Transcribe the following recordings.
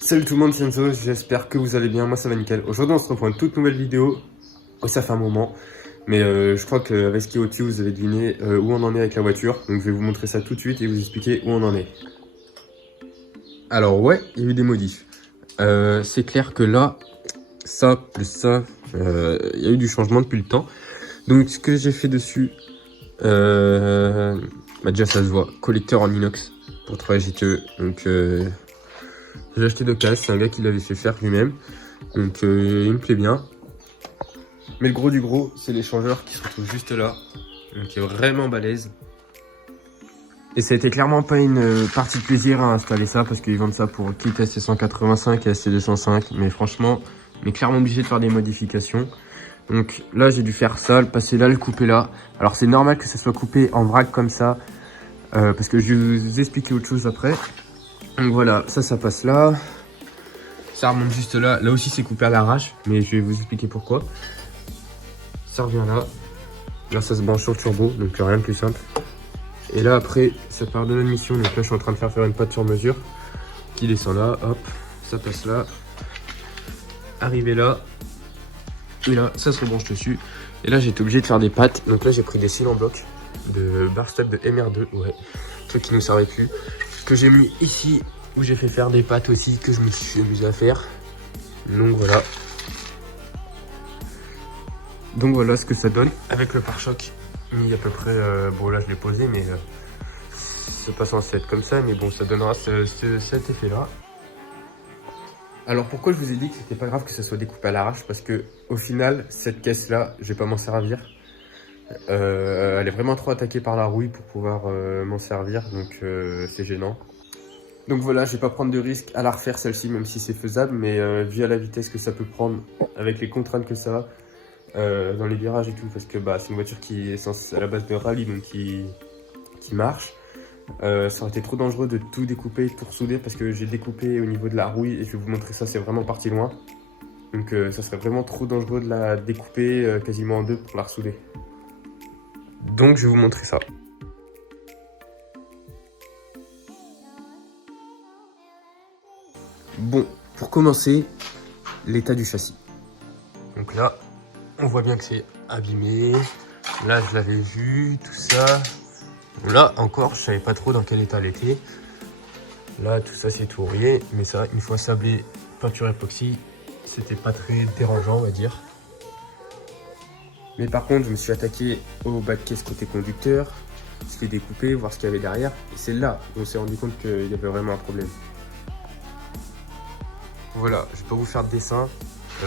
Salut tout le monde, c'est Enzo, j'espère que vous allez bien, moi ça va nickel. Aujourd'hui on se retrouve pour une toute nouvelle vidéo. Oh, ça fait un moment, mais je crois qu'avec ce qui est au-dessus vous avez deviné où on en est avec la voiture. Donc je vais vous montrer ça tout de suite et vous expliquer où on en est. Alors ouais, il y a eu des modifs. C'est clair que là, ça plus ça, il y a eu du changement depuis le temps. Donc ce que j'ai fait dessus, déjà ça se voit, collecteur en inox pour 3 GTE. Donc j'ai acheté d'occasion, c'est un gars qui l'avait fait faire lui-même. Donc il me plaît bien. Mais le gros du gros, c'est l'échangeur qui se retrouve juste là. Donc il est vraiment balèze. Et ça a été clairement pas une partie de plaisir à installer ça parce qu'ils vendent ça pour kit SC185 et SC205. Mais franchement, on est clairement obligé de faire des modifications. Donc là, j'ai dû faire ça, le passer là, le couper là. Alors c'est normal que ça soit coupé en vrac comme ça. Parce que je vais vous expliquer autre chose après. Donc voilà, ça passe là. Ça remonte juste là. Là aussi, c'est coupé à l'arrache. Mais je vais vous expliquer pourquoi. Ça revient là. Là, ça se branche sur le turbo. Donc rien de plus simple. Et là, après, ça part de l'admission. Donc là, je suis en train de faire une patte sur mesure. Qui descend là. Hop. Ça passe là. Arrivé là. Et là, ça se rebranche dessus. Et là, j'ai été obligé de faire des pattes. Donc là, j'ai pris des cils en bloc. De bar stop de MR2. Ouais. Truc qui ne nous servait plus. Que j'ai mis ici. Où j'ai fait faire des pattes aussi. Que je me suis amusé à faire. Donc voilà. Donc voilà ce que ça donne avec le pare-choc mis à peu près, bon là je l'ai posé mais c'est pas censé être comme ça, mais bon ça donnera cet effet là. Alors pourquoi je vous ai dit que c'était pas grave que ça soit découpé à l'arrache, parce que au final cette caisse là je vais pas m'en servir. Elle est vraiment trop attaquée par la rouille pour pouvoir m'en servir, donc c'est gênant. Donc voilà, je vais pas prendre de risque à la refaire celle-ci, même si c'est faisable, mais vu à la vitesse que ça peut prendre, avec les contraintes que ça a, dans les virages et tout, parce que bah, c'est une voiture qui est à la base de rallye, donc qui marche. Ça aurait été trop dangereux de tout découper, tout ressouder, parce que j'ai découpé au niveau de la rouille et je vais vous montrer ça, c'est vraiment parti loin. Donc ça serait vraiment trop dangereux de la découper quasiment en deux pour la ressouder. Donc je vais vous montrer ça. Bon, pour commencer, l'état du châssis. Donc là, on voit bien que c'est abîmé. Là, je l'avais vu, tout ça. Là, encore, je savais pas trop dans quel état elle était. Là, tout ça, c'est tout rouillé. Mais ça, une fois sablé, peinture époxy, c'était pas très dérangeant, on va dire. Mais par contre, je me suis attaqué au bas de caisse côté conducteur. Je l'ai découpé, voir ce qu'il y avait derrière. Et c'est là où on s'est rendu compte qu'il y avait vraiment un problème. Voilà, je vais pas vous faire de dessin.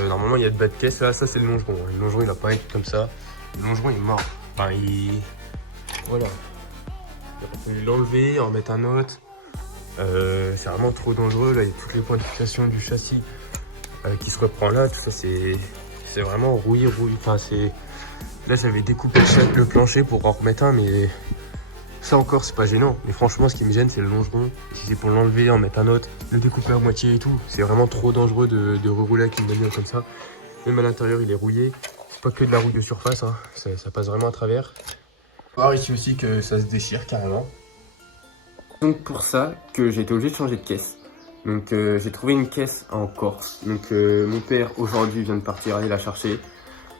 Normalement, il y a de bas de caisse. Là, ça, c'est le longeron. Le longeron, il a pas été comme ça. Le longeron, il est mort. Enfin, voilà. Il a fallu l'enlever, en remettre un autre. C'est vraiment trop dangereux. Là, il y a toutes les points de fixation du châssis qui se reprend là. Tout ça, c'est vraiment rouillé. Enfin, là, j'avais découpé le plancher pour en remettre un, mais ça encore, c'est pas gênant. Mais franchement, ce qui me gêne, c'est le longeron. Si c'est pour l'enlever, en mettre un autre, le découper à moitié et tout, c'est vraiment trop dangereux de rerouler avec une bagnole comme ça. Même à l'intérieur, il est rouillé. C'est pas que de la rouille de surface, hein. Ça passe vraiment à travers. On va voir ici aussi que ça se déchire carrément. Donc pour ça que j'ai été obligé de changer de caisse. Donc j'ai trouvé une caisse en Corse. Donc mon père aujourd'hui vient de partir aller la chercher.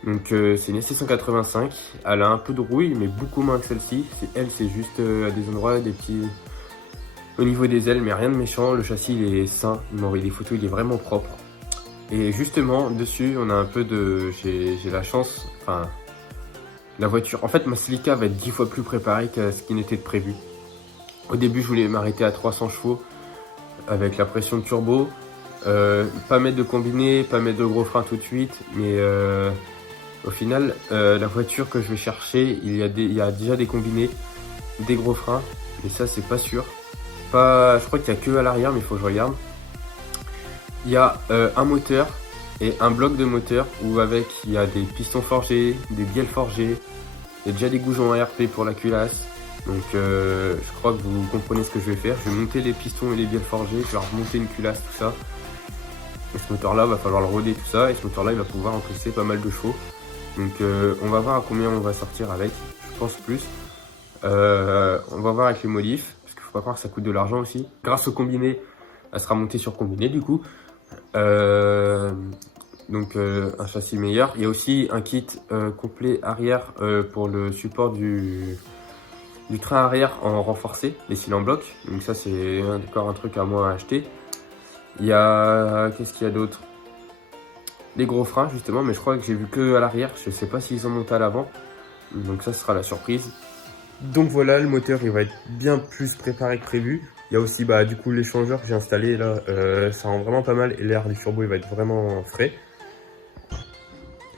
Donc c'est une SC185. Elle a un peu de rouille mais beaucoup moins que celle-ci. C'est juste à des endroits, des petits... Au niveau des ailes, mais rien de méchant. Le châssis il est sain. Il m'a envoyé des photos, il est vraiment propre. Et justement dessus on a un peu de... J'ai la chance... Enfin... La voiture... En fait ma silica va être 10 fois plus préparée qu'à ce qui n'était prévu. Au début, je voulais m'arrêter à 300 chevaux avec la pression de turbo. Pas mettre de combiné, pas mettre de gros freins tout de suite. Mais au final, la voiture que je vais chercher, il y a déjà des combinés, des gros freins. Mais ça, c'est pas sûr. Je crois qu'il n'y a que à l'arrière, mais il faut que je regarde. Il y a un moteur et un bloc de moteur où avec il y a des pistons forgés, des bielles forgées. Il y a déjà des goujons ARP pour la culasse. Donc je crois que vous comprenez ce que je vais faire. Je vais monter les pistons et les bielles forgées, je vais remonter une culasse, tout ça. Et ce moteur là, va falloir le roder, tout ça. Et ce moteur là, il va pouvoir encaisser pas mal de chevaux. Donc on va voir à combien on va sortir avec. Je pense plus. On va voir avec les modifs, parce qu'il faut pas croire que ça coûte de l'argent aussi. Grâce au combiné, Elle sera montée sur combiné du coup. Donc un châssis meilleur. Il y a aussi un kit complet arrière pour le support du train arrière en renforcé, les cils en bloc. Donc ça c'est encore un truc à moi à acheter. Il y a... qu'est-ce qu'il y a d'autre? Les gros freins justement, mais je crois que j'ai vu que à l'arrière. Je sais pas s'ils sont montés à l'avant. Donc ça sera la surprise. Donc voilà, le moteur il va être bien plus préparé que prévu. Il y a aussi du coup l'échangeur que j'ai installé là, ça rend vraiment pas mal et l'air du turbo il va être vraiment frais.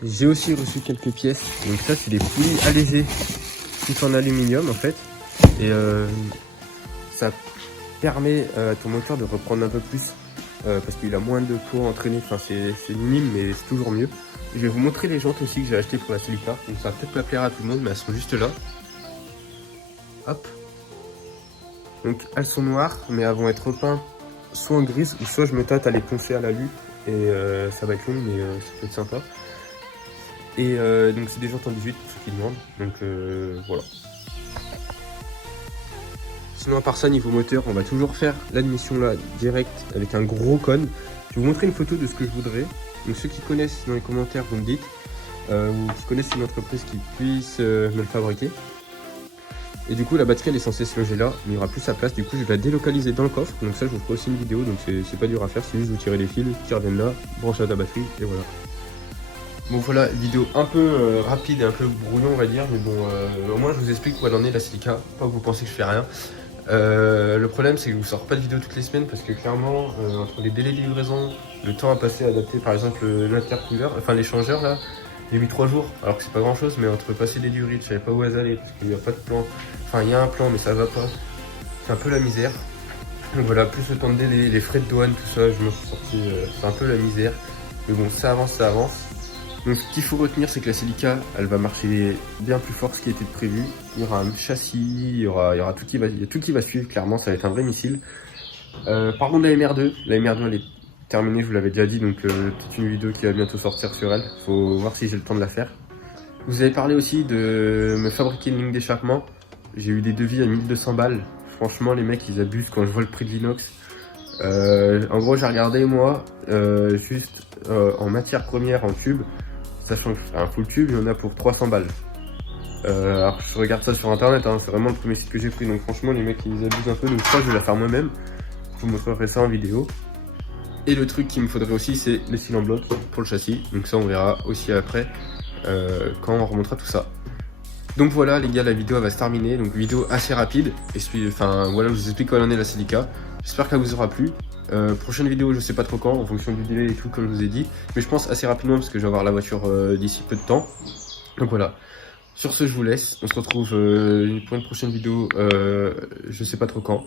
J'ai aussi reçu quelques pièces, donc ça c'est des poulies allégées tout en aluminium en fait. Et ça permet à ton moteur de reprendre un peu plus parce qu'il a moins de poids entraîné, enfin c'est minime mais c'est toujours mieux. Je vais vous montrer les jantes aussi que j'ai acheté pour la Celica, donc ça va peut-être pas plaire à tout le monde mais elles sont juste là. Hop. Donc elles sont noires mais elles vont être repeintes soit en grise ou soit je me tâte à les poncer à l'alu et ça va être long mais ça peut être sympa. Et donc c'est des jantes en 18 pour ceux qui demandent, donc voilà. Sinon à part ça niveau moteur on va toujours faire l'admission là direct avec un gros cône. Je vais vous montrer une photo de ce que je voudrais. Donc ceux qui connaissent dans les commentaires vous me dites, ou qui connaissent une entreprise qui puisse me le fabriquer. Et du coup la batterie elle est censée se loger là, mais il n'y aura plus sa place, du coup je vais la délocaliser dans le coffre. Donc ça je vous ferai aussi une vidéo, donc c'est pas dur à faire, c'est juste vous tirez les fils qui reviennent là, branchez à ta batterie et voilà. Bon voilà, vidéo un peu rapide et un peu brouillon on va dire, mais bon au moins je vous explique où elle en est la Celica, pas que vous pensez que je fais rien. Le problème c'est que je vous sors pas de vidéo toutes les semaines parce que clairement entre les délais de livraison, le temps à passer à adapter par exemple l'intercouleur, enfin l'échangeur là, j'ai mis 3 jours alors que c'est pas grand chose, mais entre passer les durites, je savais pas où elles allaient parce qu'il n'y a pas de plan, enfin il y a un plan mais ça va pas, c'est un peu la misère. Donc voilà, plus le temps de délai, les frais de douane, tout ça, je m'en suis sorti, c'est un peu la misère, mais bon ça avance ça avance. Donc ce qu'il faut retenir c'est que la Celica elle va marcher bien plus fort que ce qui était prévu. Il y aura un châssis, il y aura tout qui va suivre, clairement ça va être un vrai missile. Parlons de la MR2, la MR2 elle est terminée, je vous l'avais déjà dit, donc toute une vidéo qui va bientôt sortir sur elle, faut voir si j'ai le temps de la faire. Vous avez parlé aussi de me fabriquer une ligne d'échappement, j'ai eu des devis à 1200 balles, franchement les mecs ils abusent quand je vois le prix de l'inox. En gros j'ai regardé moi, juste en matière première en tube, sachant que un full tube, il y en a pour 300 balles. Alors je regarde ça sur internet, hein, c'est vraiment le premier site que j'ai pris, donc franchement les mecs ils abusent un peu, donc je crois que je vais la faire moi-même. Je vous montrerai ça en vidéo. Et le truc qu'il me faudrait aussi c'est les cils en bloc pour le châssis, donc ça on verra aussi après quand on remontera tout ça. Donc voilà les gars, la vidéo elle va se terminer, donc vidéo assez rapide, et enfin voilà je vous explique quoi en est la Celica. J'espère qu'elle vous aura plu. Prochaine vidéo je sais pas trop quand, en fonction du délai et tout comme je vous ai dit, mais je pense assez rapidement parce que je vais avoir la voiture d'ici peu de temps. Donc voilà, sur ce je vous laisse, on se retrouve pour une prochaine vidéo, je sais pas trop quand.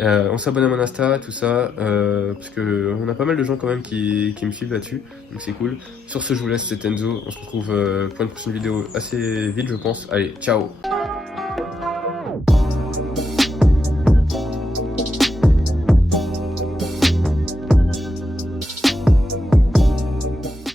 On s'abonne à mon Insta, tout ça, parce que on a pas mal de gens quand même qui me suivent là-dessus, donc c'est cool. Sur ce je vous laisse, c'est Enzo, on se retrouve pour une prochaine vidéo assez vite je pense. Allez, ciao.